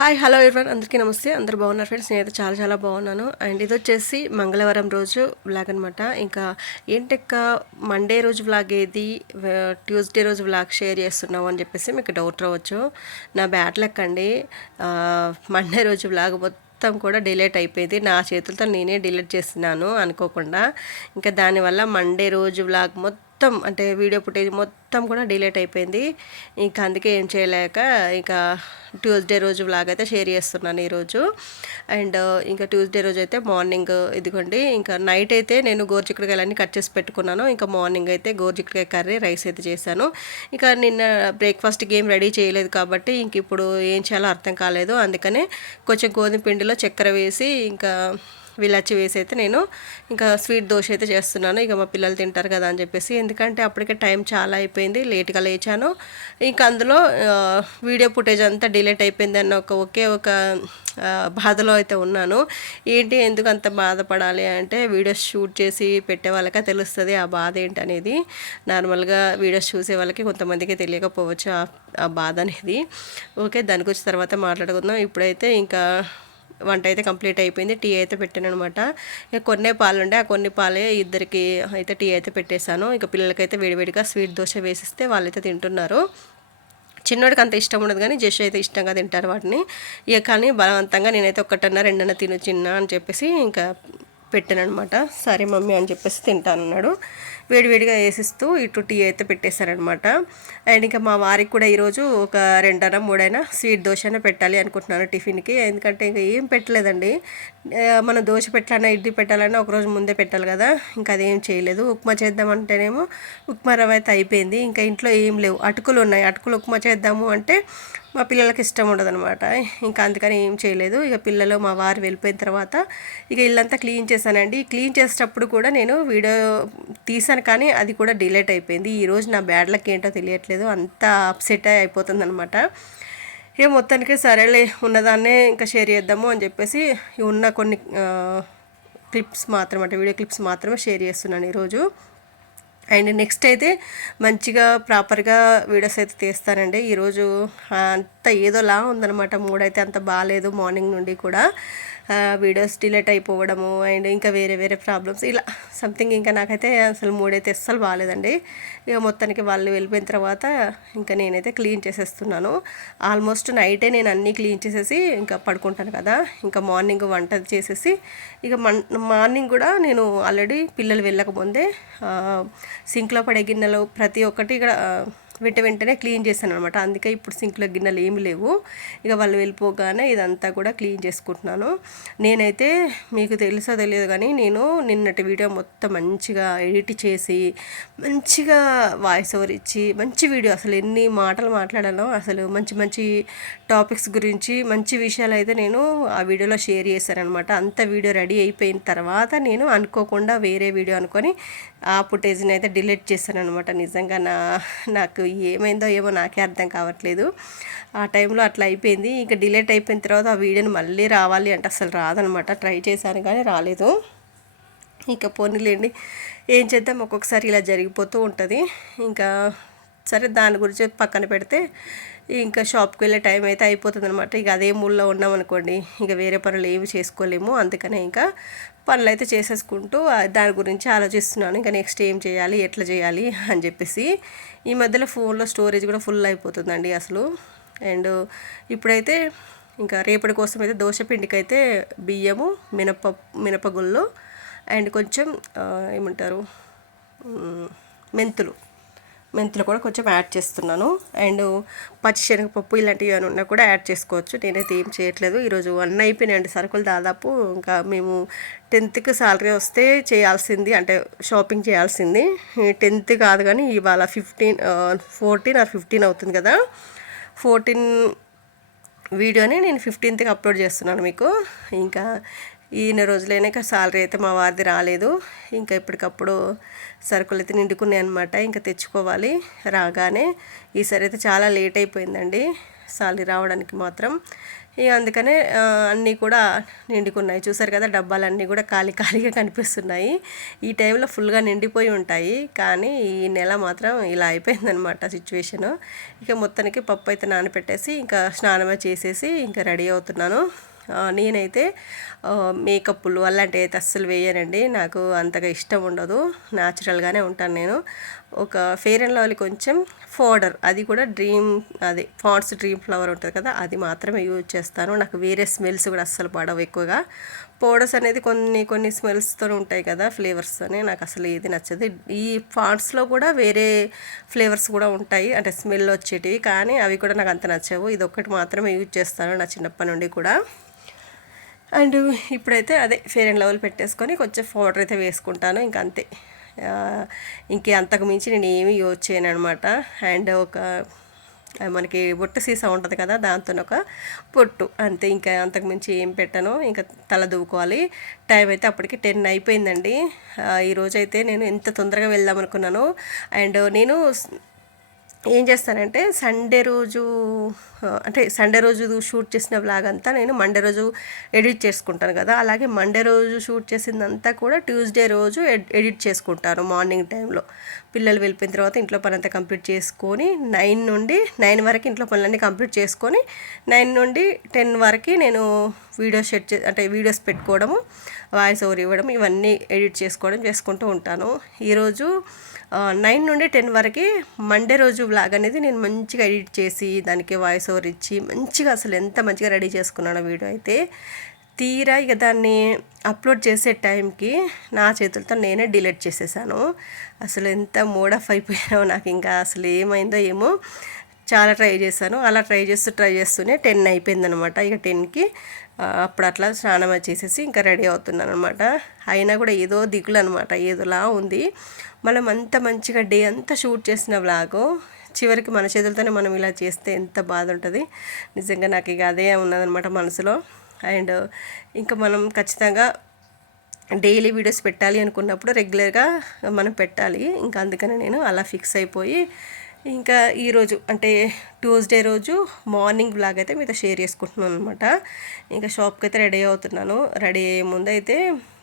Hi hello ఎవరి అందరికీ నమస్తే. అందరు బాగున్నారు ఫ్రెండ్స్? నేనైతే చాలా చాలా బాగున్నాను. అండ్ ఇది వచ్చేసి మంగళవారం రోజు వ్లాగ్ అనమాట ఇంకా ఏంటక్క మండే రోజు వ్లాగ్ ఏది? ట్యూస్డే రోజు వ్లాగ్ షేర్ చేస్తున్నావు అని చెప్పేసి మీకు డౌట్ రావచ్చు. నా బ్యాట్ లక్ అండి. మండే రోజు వ్లాగ్ మొత్తం కూడా డిలేట్ అయిపోయింది. నా చేతులతో నేనే డిలీట్ చేస్తున్నాను అనుకోకుండా. ఇంకా దానివల్ల మండే రోజు వ్లాగ్ మొత్తం మొత్తం అంటే వీడియో ఫుటేజ్ మొత్తం కూడా డిలేట్ అయిపోయింది. ఇంకా అందుకే ఏం చేయలేక ఇంకా ట్యూస్డే రోజు వ్లాగ్ అయితే షేర్ చేస్తున్నాను ఈరోజు. అండ్ ఇంకా ట్యూస్డే రోజు అయితే మార్నింగ్ ఇదిగోండి ఇంకా నైట్ అయితే నేను గోరుచిక్కుడుకాయలన్నీ కట్ చేసి పెట్టుకున్నాను. ఇంకా మార్నింగ్ అయితే గోరుచిక్కుడుకాయ కర్రీ రైస్ అయితే చేశాను. ఇంకా నిన్న బ్రేక్ఫాస్ట్కి ఏం రెడీ చేయలేదు కాబట్టి ఇంక ఇప్పుడు ఏం చేయాలో అర్థం కాలేదు. అందుకనే కొంచెం గోధుమ పిండిలో చక్కెర వేసి ఇంకా విలాచి వేసి అయితే నేను ఇంకా స్వీట్ దోశ అయితే చేస్తున్నాను. ఇక మా పిల్లలు తింటారు కదా అని చెప్పేసి. ఎందుకంటే అప్పటికే టైం చాలా అయిపోయింది లేట్గా లేచాను. ఇంకా అందులో వీడియో ఫుటేజ్ అంతా డిలీట్ అయిపోయింది అన్న ఒక ఒకే ఒక బాధలో అయితే ఉన్నాను. ఏంటి ఎందుకు అంత బాధపడాలి అంటే వీడియోస్ షూట్ చేసి పెట్టే వాళ్ళకే తెలుస్తుంది ఆ బాధ ఏంటి అనేది. నార్మల్గా వీడియోస్ చూసే వాళ్ళకి కొంతమందికి తెలియకపోవచ్చు ఆ బాధ అనేది. ఓకే దాని గురించి తర్వాత మాట్లాడుకుందాం. ఇప్పుడైతే ఇంకా వంట అయితే కంప్లీట్ అయిపోయింది. టీ అయితే పెట్టాను అనమాట ఇక కొన్నే పాలు ఉండే ఆ కొన్ని పాలే ఇద్దరికి అయితే టీ అయితే పెట్టేశాను. ఇక పిల్లలకైతే వేడివేడిగా స్వీట్ దోశ వేసిస్తే వాళ్ళైతే తింటున్నారు. చిన్నోడికి అంత ఇష్టం ఉండదు కానీ జస్ట్ అయితే ఇష్టంగా తింటారు వాటిని. ఇక కానీ బలవంతంగా నేనైతే ఒకటన్నా రెండన్నా తిను చిన్న అని చెప్పేసి ఇంకా అనమాట సరే మమ్మీ అని చెప్పేసి తింటానన్నాడు. వేడివేడిగా వేసిస్తూ ఇటు టీ అయితే పెట్టేశారనమాట అండ్ ఇంకా మా వారికి కూడా ఈరోజు ఒక రెండైనా మూడైనా స్వీట్ దోశ అయినా పెట్టాలి అనుకుంటున్నాను టిఫిన్కి. ఎందుకంటే ఇంకా ఏం పెట్టలేదండి. మనం దోశ పెట్టాలన్నా ఇడ్లీ పెట్టాలన్నా ఒకరోజు ముందే పెట్టాలి కదా. ఇంకా అదేం చేయలేదు. ఉప్మా చేద్దామంటేనేమో ఉప్మా రవ్వ అయితే అయిపోయింది. ఇంకా ఇంట్లో ఏం లేవు. అటుకులు ఉన్నాయి. అటుకులు ఉప్మా చేద్దాము అంటే మా పిల్లలకి ఇష్టం ఉండదనమాట ఇంకా అందుకని ఏం చేయలేదు. ఇక పిల్లలు మా వారు వెళ్ళిపోయిన తర్వాత ఇక ఇల్లంతా క్లీన్ చేశానండి. క్లీన్ చేసేటప్పుడు కూడా నేను వీడియో తీసాను కానీ అది కూడా డిలేట్ అయిపోయింది. ఈరోజు నా బ్యాడ్ లక్ ఏంటో తెలియట్లేదు. అంత అప్సెట్ అయిపోతుంది అనమాట ఇక మొత్తానికి సరేలే ఉన్నదాన్నే ఇంకా షేర్ చేద్దాము అని చెప్పేసి ఉన్న కొన్ని క్లిప్స్ మాత్రం అంటే వీడియో క్లిప్స్ మాత్రమే షేర్ చేస్తున్నాను ఈరోజు. అండ్ నెక్స్ట్ అయితే మంచిగా ప్రాపర్గా వీడియోస్ అయితే తీస్తానండి. ఈరోజు అంత ఏదోలా ఉందనమాట మూడైతే అంత బాగాలేదు మార్నింగ్ నుండి కూడా. వీడియోస్ డిలేట్ అయిపోవడము అండ్ ఇంకా వేరే వేరే ప్రాబ్లమ్స్ ఇలా సంథింగ్ ఇంకా నాకైతే అసలు మూడైతే అస్సలు బాగాలేదండి. ఇక మొత్తానికి వాళ్ళు వెళ్ళిపోయిన తర్వాత ఇంకా నేనైతే క్లీన్ చేసేస్తున్నాను. ఆల్మోస్ట్ నైటే నేను అన్నీ క్లీన్ చేసేసి ఇంకా పడుకుంటాను కదా. ఇంకా మార్నింగ్ వంట చేసేసి ఇక మార్నింగ్ కూడా నేను ఆల్రెడీ పిల్లలు వెళ్ళకముందే సింక్లో పడే గిన్నెలు ప్రతి ఒక్కటి ఇక్కడ వెంట వెంటనే క్లీన్ చేశాను అనమాట అందుకే ఇప్పుడు సింక్లో గిన్నెలు ఏమి లేవు. ఇక వాళ్ళు వెళ్ళిపోగానే ఇదంతా కూడా క్లీన్ చేసుకుంటున్నాను. నేనైతే మీకు తెలుసో తెలియదు కానీ నేను నిన్నటి వీడియో మొత్తం మంచిగా ఎడిట్ చేసి మంచిగా వాయిస్ ఓవర్ ఇచ్చి మంచి వీడియో అసలు ఎన్ని మాటలు మాట్లాడాలో అసలు మంచి మంచి టాపిక్స్ గురించి మంచి విషయాలు అయితే నేను ఆ వీడియోలో షేర్ చేశానమాట అంత వీడియో రెడీ అయిపోయిన తర్వాత నేను అనుకోకుండా వేరే వీడియో అనుకొని ఆ ఫుటేజ్ని అయితే డిలీట్ చేశాను అనమాట నిజంగా నా నాకు ఏమైందో ఏమో నాకే అర్థం కావట్లేదు. ఆ టైంలో అట్లా అయిపోయింది. ఇంకా డిలేట్ అయిపోయిన తర్వాత ఆ వీడియోని మళ్ళీ రావాలి అంటే అసలు రాదనమాట. ట్రై చేశాను కానీ రాలేదు. ఇంకా పోనీలేండి. ఏం చేద్దాం? ఒక్కొక్కసారి ఇలా జరిగిపోతూ ఉంటుంది. ఇంకా సరే దాని గురించి పక్కన పెడితే ఇంకా షాప్కి వెళ్ళే టైం అయితే అయిపోతుంది అనమాట ఇక అదే మూల్లో ఉన్నాం అనుకోండి ఇంకా వేరే పనులు ఏమి చేసుకోలేము. అందుకనే ఇంకా పనులు అయితే చేసేసుకుంటూ దాని గురించి ఆలోచిస్తున్నాను. ఇంకా నెక్స్ట్ ఏం చేయాలి ఎట్లా చేయాలి అని చెప్పేసి ఈ మధ్యలో ఫోన్లో స్టోరేజ్ కూడా ఫుల్ అయిపోతుందండి అసలు. అండ్ ఇప్పుడైతే ఇంకా రేపటి కోసం అయితే దోశ పిండికి అయితే బియ్యము మినప మినపగుళ్ళు అండ్ కొంచెం ఏమంటారు మెంతులు. మెంతులు కూడా కొంచెం యాడ్ చేస్తున్నాను. అండ్ పచ్చిశనగపప్పు ఇలాంటివి ఏమైనా ఉన్నా కూడా యాడ్ చేసుకోవచ్చు. నేనైతే ఏం చేయట్లేదు. ఈరోజు అన్నీ అయిపోయినాయండి సరుకులు దాదాపు. ఇంకా మేము టెన్త్కి సాలరీ వస్తే చేయాల్సింది అంటే షాపింగ్ చేయాల్సింది. టెన్త్ కాదు కానీ ఇవాళ ఫిఫ్టీన్ ఫోర్టీన్ ఆర్ ఫిఫ్టీన్ అవుతుంది కదా. ఫోర్టీన్ వీడియోని నేను ఫిఫ్టీన్త్కి అప్లోడ్ చేస్తున్నాను మీకు. ఇంకా ఈయన రోజులైనా సాలరీ అయితే మా వారిది రాలేదు. ఇంకా ఇప్పటికప్పుడు సరుకులు అయితే నిండుకున్నాయి అనమాట ఇంకా తెచ్చుకోవాలి. రాగానే ఈసారి అయితే చాలా లేట్ అయిపోయిందండి సాలరీ రావడానికి మాత్రం. ఇక అందుకనే అన్నీ కూడా నిండుకున్నాయి. చూసారు కదా డబ్బాలన్నీ కూడా ఖాళీ ఖాళీగా కనిపిస్తున్నాయి. ఈ టైంలో ఫుల్గా నిండిపోయి ఉంటాయి. కానీ ఈ నెల మాత్రం ఇలా అయిపోయిందనమాట సిచ్యువేషను ఇక మొత్తానికి పప్పు అయితే నానపెట్టేసి ఇంకా స్నానమే చేసేసి ఇంకా రెడీ అవుతున్నాను. నేనైతే మేకప్లు అలాంటివి అయితే అస్సలు వేయనండి. నాకు అంతగా ఇష్టం ఉండదు. న్యాచురల్గానే ఉంటాను నేను. ఒక ఫేర్ అండ్ లవ్లీ కొంచెం ఫోడర్ అది కూడా డ్రీమ్ అదే ఫాంట్స్ డ్రీమ్ ఫ్లవర్ ఉంటుంది కదా అది మాత్రమే యూజ్ చేస్తాను. నాకు వేరే స్మెల్స్ కూడా అస్సలు పడవు ఎక్కువగా. పౌడర్స్ అనేది కొన్ని కొన్ని స్మెల్స్తో ఉంటాయి కదా ఫ్లేవర్స్తోనే నాకు అసలు ఏది నచ్చదు. ఈ ఫాంట్స్లో కూడా వేరే ఫ్లేవర్స్ కూడా ఉంటాయి. అంటే స్మెల్ వచ్చేటివి కానీ అవి కూడా నాకు అంత నచ్చవు. ఇది ఒక్కటి మాత్రమే యూజ్ చేస్తాను నా చిన్నప్పటి నుండి కూడా. అండ్ ఇప్పుడైతే అదే ఫేర్ అండ్ లెవెల్ పెట్టేసుకొని కొంచెం పౌడర్ అయితే వేసుకుంటాను. ఇంకా అంతే. ఇంకే అంతకు మించి నేను ఏమీ యూజ్ చేయను అనమాట అండ్ ఒక మనకి బొట్టు సీసా ఉంటుంది కదా దాంతో ఒక పొట్టు. అంతే ఇంకా అంతకు మించి ఏం పెట్టను. ఇంకా తల దువ్వుకోవాలి. టైం అయితే అప్పటికి టెన్ అయిపోయిందండి. ఈరోజైతే ఈరోజు అయితే నేను ఎంత తొందరగా వెళ్దాం అనుకున్నాను అండ్ నేను ఏం చేస్తానంటే సండే రోజు అంటే సండే రోజు షూట్ చేసిన వ్లాగ్ అంతా నేను మండే రోజు ఎడిట్ చేసుకుంటాను కదా. అలాగే మండే రోజు షూట్ చేసిందంతా కూడా ట్యూస్డే రోజు ఎడిట్ చేసుకుంటాను మార్నింగ్ టైంలో పిల్లలు వెళ్ళిపోయిన తర్వాత ఇంట్లో పని అంతా కంప్లీట్ చేసుకొని నైన్ నుండి నైన్ వరకు ఇంట్లో పనులన్నీ కంప్లీట్ చేసుకొని నైన్ నుండి టెన్ వరకు నేను వీడియోస్ షెట్ చే అంటే వీడియోస్ పెట్టుకోవడము. వాయిస్ ఓవర్ ఇవ్వడం ఇవన్నీ ఎడిట్ చేసుకోవడం చేసుకుంటూ ఉంటాను. ఈరోజు నైన్ నుండి టెన్ వరకు మండే రోజు వ్లాగ్ అనేది నేను మంచిగా ఎడిట్ చేసి దానికి వాయిస్ ఓవర్ ఇచ్చి మంచిగా అసలు ఎంత మంచిగా రెడీ చేసుకున్నాను వీడియో అయితే తీరా ఇక దాన్ని అప్లోడ్ చేసే టైంకి నా చేతులతో నేనే డిలీట్ చేసేసాను. అసలు ఎంత మోడఫ్ అయిపోయానో నాకు ఇంకా అసలు ఏమైందో ఏమో చాలా ట్రై చేశాను. అలా ట్రై చేస్తూ ట్రై చేస్తూనే టెన్ అయిపోయిందనమాట. ఇక టెన్కి అప్పుడు అట్లా స్నానం చేసేసి ఇంకా రెడీ అవుతున్నాను అనమాట అయినా కూడా ఏదో దిగులు అనమాట ఏదోలా ఉంది. మనం అంత మంచిగా డే అంతా షూట్ చేసిన వ్లాగు చివరికి మన చేతులతోనే మనం ఇలా చేస్తే ఎంత బాధ ఉంటుంది. నిజంగా నాకు ఇక అదే ఉన్నదనమాట మనసులో. అండ్ ఇంకా మనం ఖచ్చితంగా డైలీ వీడియోస్ పెట్టాలి అనుకున్నప్పుడు రెగ్యులర్గా మనం పెట్టాలి. ఇంకా అందుకని నేను అలా ఫిక్స్ అయిపోయి ఇంకా ఈరోజు అంటే ట్యూస్డే రోజు మార్నింగ్ బ్లాగ్ అయితే మీతో షేర్ చేసుకుంటున్నాను అనమాట ఇంకా షాప్కి అయితే రెడీ అవుతున్నాను. రెడీ అయ్యే ముందు అయితే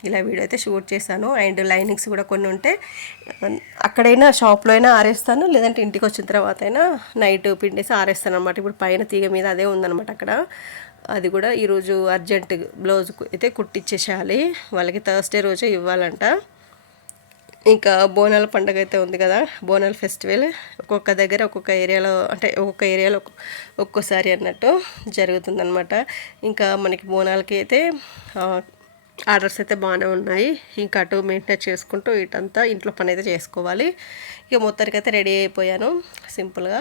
ఇలా వీడియో అయితే షూట్ చేశాను అండ్ లైనింగ్స్ కూడా కొన్ని ఉంటే అక్కడైనా షాప్లో అయినా ఆరేస్తాను. లేదంటే ఇంటికి వచ్చిన తర్వాత అయినా నైట్ పిండేసి ఆరేస్తాను అనమాట ఇప్పుడు పైన తీగ మీద అదే ఉందన్నమాట అక్కడ. అది కూడా ఈరోజు అర్జెంట్ బ్లౌజ్ అయితే కుట్టించేసేయాలి వాళ్ళకి థర్స్డే రోజే ఇవ్వాలంట. ఇంకా బోనాల పండుగ అయితే ఉంది కదా బోనాల ఫెస్టివల్. ఒక్కొక్క దగ్గర ఒక్కొక్క ఏరియాలో అంటే ఒక్కొక్క ఏరియాలో ఒక్కోసారి అన్నట్టు జరుగుతుందనమాట ఇంకా మనకి బోనాలకి అయితే ఆర్డర్స్ అయితే బాగానే ఉన్నాయి. ఇంకా అటు మెయింటైన్ చేసుకుంటూ ఇటంతా ఇంట్లో పని అయితే చేసుకోవాలి. ఇక మొత్తానికి అయితే రెడీ అయిపోయాను సింపుల్గా.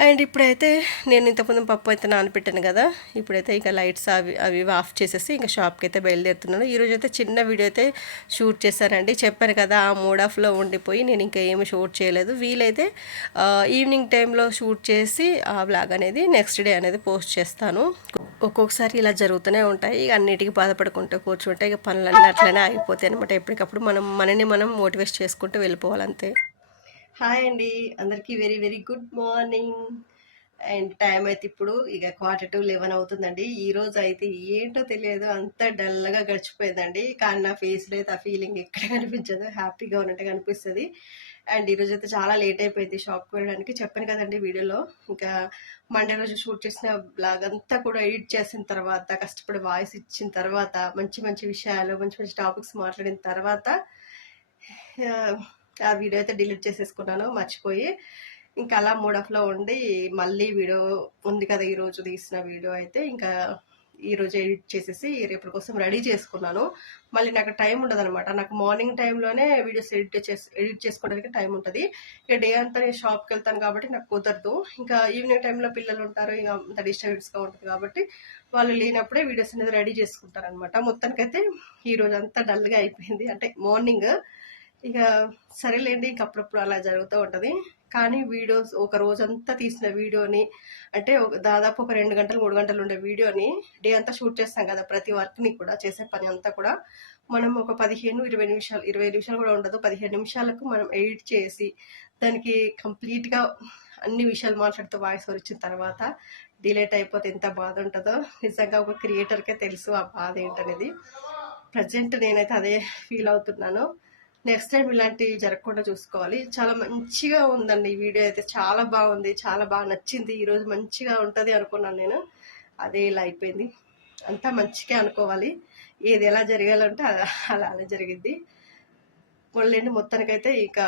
అండ్ ఇప్పుడైతే నేను ఇంతకుముందు పప్పు అయితే నానపెట్టాను కదా ఇప్పుడైతే ఇంకా లైట్స్ అవి అవి ఆఫ్ చేసేసి ఇంకా షాప్కి అయితే బయలుదేరుతున్నాను. ఈరోజు అయితే చిన్న వీడియో అయితే షూట్ చేశానండి. చెప్పాను కదా ఆ మూడ్ ఆఫ్లో ఉండిపోయి నేను ఇంకా ఏమి షూట్ చేయలేదు. వీలైతే ఈవినింగ్ టైంలో షూట్ చేసి ఆ బ్లాగ్ అనేది నెక్స్ట్ డే అనేది పోస్ట్ చేస్తాను. ఒక్కొక్కసారి ఇలా జరుగుతూనే ఉంటాయి. ఇక అన్నిటికీ బాధపడుకుంటూ కూర్చుంటే ఇక పనులన్నీ అట్లనే ఆగిపోతాయి అనమాట ఎప్పటికప్పుడు మనం మనని మనం మోటివేట్ చేసుకుంటూ వెళ్ళిపోవాలంతే. హాయ్ అండి. అందరికీ very very good morning and time అయితే ఇప్పుడు ఇక క్వార్టర్ టు లెవెన్ అవుతుందండి. ఈ రోజు అయితే ఏంటో తెలియదు. అంత డల్గా గడిచిపోయిందండి. కానీ నా ఫేస్లో అయితే ఆ ఫీలింగ్ ఎక్కడ కనిపించదు. హ్యాపీగా ఉన్నట్టు కనిపిస్తుంది. అండ్ ఈరోజు అయితే చాలా లేట్ అయిపోయింది షాప్కి వెళ్ళడానికి. చెప్పాను కదండి వీడియోలో. ఇంకా మండే రోజు షూట్ చేసిన బ్లాగ్ అంతా కూడా ఎడిట్ చేసిన తర్వాత కష్టపడి వాయిస్ ఇచ్చిన తర్వాత మంచి మంచి విషయాలు మంచి మంచి టాపిక్స్ మాట్లాడిన తర్వాత ఆ, వీడియో అయితే డిలీట్ చేసేసుకున్నాను మర్చిపోయి. ఇంకా అలా మూడ్ ఆఫ్లో ఉండి మళ్ళీ వీడియో ఉంది కదా ఈరోజు తీసిన వీడియో అయితే ఇంకా ఈరోజు ఎడిట్ చేసేసి రేపటి కోసం రెడీ చేసుకున్నాను. మళ్ళీ నాకు టైం ఉండదు అనమాట నాకు మార్నింగ్ టైంలోనే వీడియోస్ ఎడిట్ చేసి ఎడిట్ చేసుకోవడానికి టైం ఉంటుంది. ఇక డే అంతా నేను షాప్కి వెళ్తాను కాబట్టి నాకు కుదరదు. ఇంకా ఈవినింగ్ టైంలో పిల్లలు ఉంటారు ఇక అంత డిస్టర్బెన్స్గా ఉంటుంది కాబట్టి వాళ్ళు లేనప్పుడే వీడియోస్ అనేది రెడీ చేసుకుంటారు అనమాట మొత్తానికైతే ఈరోజు అంతా డల్గా అయిపోయింది. అంటే మార్నింగ్ ఇక సరేలేండి ఇంక అప్పుడప్పుడు అలా జరుగుతూ ఉంటుంది. కానీ వీడియోస్ ఒక రోజంతా తీసిన వీడియోని అంటే ఒక- దాదాపు ఒక రెండు గంటలు మూడు గంటలు ఉండే వీడియోని డే అంతా షూట్ చేస్తాం కదా ప్రతి వర్క్ని కూడా చేసే పని అంతా కూడా. మనం ఒక పదిహేను ఇరవై నిమిషాలు ఇరవై నిమిషాలు కూడా ఉండదు. పదిహేను నిమిషాలకు మనం ఎడిట్ చేసి దానికి కంప్లీట్గా అన్ని విషయాలు మాట్లాడుతూ వాయిస్ వచ్చిన తర్వాత డిలేట్ అయిపోతే ఎంత బాధ ఉంటుందో నిజంగా ఒక క్రియేటర్కే తెలుసు ఆ బాధ ఏంటనేది. ప్రజెంట్ నేనైతే అదే ఫీల్ అవుతున్నాను. నెక్స్ట్ టైం ఇలాంటివి జరగకుండా చూసుకోవాలి. చాలా మంచిగా ఉందండి ఈ వీడియో అయితే. చాలా బాగుంది. చాలా బాగా నచ్చింది. ఈరోజు మంచిగా ఉంటుంది అనుకున్నాను నేను. అదే ఇలా అయిపోయింది. అంతా మంచిగా అనుకోవాలి. ఏది ఎలా జరగాలంటే అలా అలా జరిగింది మొదలండి మొత్తానికైతే ఇక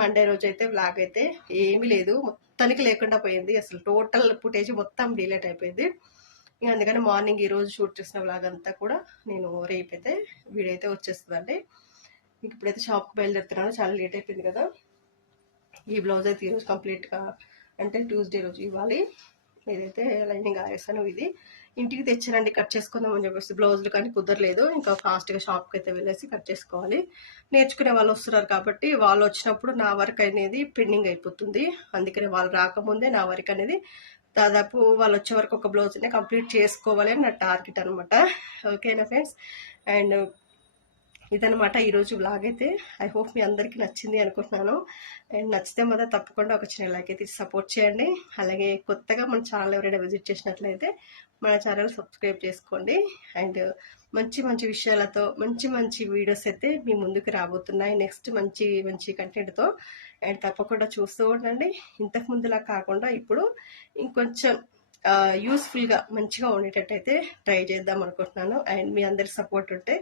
మండే రోజు అయితే వ్లాగ్ అయితే ఏమీ లేదు. మొత్తానికి లేకుండా పోయింది. అసలు టోటల్ ఫుటేజ్ మొత్తం డిలేట్ అయిపోయింది. ఇక అందుకని మార్నింగ్ ఈరోజు షూట్ చేసిన వ్లాగ్ అంతా కూడా నేను రేపు అయితే వీడియో అయితే వచ్చేస్తుందండి. ఇంక ఇప్పుడైతే షాప్కి బయలుదేరుతున్నాను. చాలా లేట్ అయిపోయింది కదా. ఈ బ్లౌజ్ అయితే ఈరోజు కంప్లీట్గా అంటే ట్యూస్డే రోజు ఇవ్వాలి. ఏదైతే లైనింగ్ ఆరేసాను ఇది. ఇంటికి తెచ్చానండి కట్ చేసుకుందాం అని చెప్పేసి. బ్లౌజులు కానీ కుదరలేదు. ఇంకా ఫాస్ట్గా షాప్కి అయితే వెళ్ళేసి కట్ చేసుకోవాలి. నేర్చుకునే వాళ్ళు వస్తున్నారు కాబట్టి వాళ్ళు వచ్చినప్పుడు నా వర్క్ అనేది పెండింగ్ అయిపోతుంది. అందుకని వాళ్ళు రాకముందే నా వర్క్ అనేది దాదాపు వాళ్ళు వచ్చే వరకు ఒక బ్లౌజ్ని కంప్లీట్ చేసుకోవాలి అని నా టార్గెట్ అనమాట ఓకేనా ఫ్రెండ్స్ అండ్ ఇదనమాట ఈరోజు బ్లాగ్ అయితే. ఐ హోప్ మీ అందరికీ నచ్చింది అనుకుంటున్నాను. అండ్ నచ్చితే మాత్రం తప్పకుండా ఒక చిన్న లైక్ అయితే సపోర్ట్ చేయండి. అలాగే కొత్తగా మన ఛానల్ ఎవరైనా విజిట్ చేసినట్లయితే మన ఛానల్ సబ్స్క్రైబ్ చేసుకోండి. అండ్ మంచి మంచి విషయాలతో మంచి మంచి వీడియోస్ అయితే మీ ముందుకు రాబోతున్నాయి. నెక్స్ట్ మంచి మంచి కంటెంట్తో అండ్ తప్పకుండా చూస్తూ ఉండండి. ఇంతకు ముందులా కాకుండా ఇప్పుడు ఇంకొంచెం యూస్ఫుల్గా మంచిగా ఉండేటట్టయితే ట్రై చేద్దాం అనుకుంటున్నాను. అండ్ మీ అందరి సపోర్ట్ ఉంటే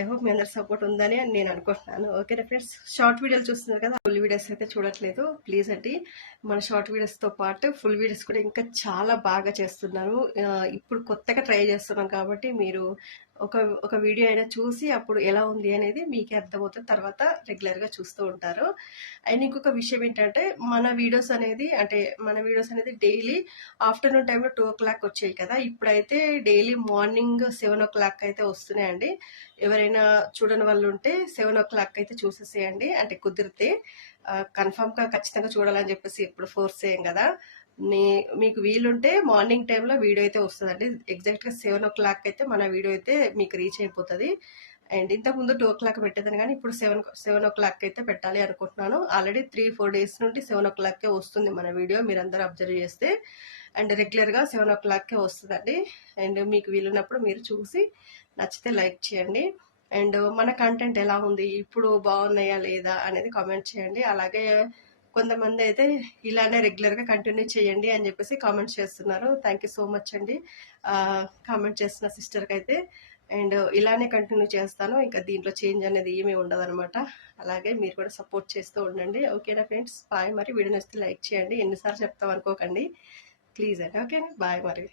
ఐ హోప్ మీ అందరి సపోర్ట్ ఉందని నేను అనుకుంటున్నాను. ఓకేనా ఫ్రెండ్స్ షార్ట్ వీడియోలు చూస్తున్నారు కదా ఫుల్ వీడియోస్ అయితే చూడట్లేదు. ప్లీజ్ అండి మన షార్ట్ వీడియోస్తో పాటు ఫుల్ వీడియోస్ కూడా ఇంకా చాలా బాగా చేస్తున్నాను ఇప్పుడు కొత్తగా ట్రై చేస్తున్నాం కాబట్టి మీరు ఒక ఒక వీడియో అయినా చూసి అప్పుడు ఎలా ఉంది అనేది మీకే అర్థమవుతుంది. తర్వాత రెగ్యులర్గా చూస్తూ ఉంటారు. అండ్ ఇంకొక విషయం ఏంటంటే మన వీడియోస్ అనేది అంటే మన వీడియోస్ అనేది డైలీ ఆఫ్టర్నూన్ టైంలో టూ ఓ క్లాక్ వచ్చాయి కదా. ఇప్పుడైతే daily morning seven o'clock అయితే వస్తున్నాయండి. ఎవరైనా చూడని వాళ్ళు ఉంటే సెవెన్ ఓ క్లాక్ అయితే చూసేసేయండి. అంటే కుదిరితే కన్ఫామ్గా ఖచ్చితంగా చూడాలని చెప్పేసి ఎప్పుడు ఫోర్స్ చేయం కదా. మీకు వీలుంటే మార్నింగ్ టైంలో వీడియో అయితే వస్తుందండి. ఎగ్జాక్ట్గా సెవెన్ ఓ క్లాక్ అయితే మన వీడియో అయితే మీకు రీచ్ అయిపోతుంది. అండ్ ఇంతకుముందు టూ ఓ క్లాక్ పెట్టేదాన్ని కానీ ఇప్పుడు సెవెన్ సెవెన్ ఓ క్లాక్ అయితే పెట్టాలి అనుకుంటున్నాను. ఆల్రెడీ త్రీ ఫోర్ డేస్ నుండి సెవెన్ ఓ క్లాక్కే వస్తుంది మన వీడియో మీరందరూ అబ్జర్వ్ చేస్తే. అండ్ రెగ్యులర్గా సెవెన్ ఓ క్లాక్కే వస్తుందండి. అండ్ మీకు వీలున్నప్పుడు మీరు చూసి నచ్చితే లైక్ చేయండి. అండ్ మన కంటెంట్ ఎలా ఉంది ఇప్పుడు బాగున్నాయా లేదా అనేది కామెంట్ చేయండి. అలాగే కొంతమంది అయితే ఇలానే రెగ్యులర్గా కంటిన్యూ చేయండి అని చెప్పేసి కామెంట్స్ చేస్తున్నారు. థ్యాంక్ యూ సో మచ్ అండి. కామెంట్ చేస్తున్న సిస్టర్కి అయితే అండ్ ఇలానే కంటిన్యూ చేస్తాను. ఇంకా దీంట్లో చేంజ్ అనేది ఏమీ ఉండదన్నమాట. అలాగే మీరు కూడా సపోర్ట్ చేస్తూ ఉండండి. ఓకేనా ఫ్రెండ్స్? బాయ్ మరి. వీడియో నచ్చితే లైక్ చేయండి. ఎన్నిసార్లు చెప్తాం అనుకోకండి. ప్లీజ్ అండి. ఓకేనా? బాయ్ మరి.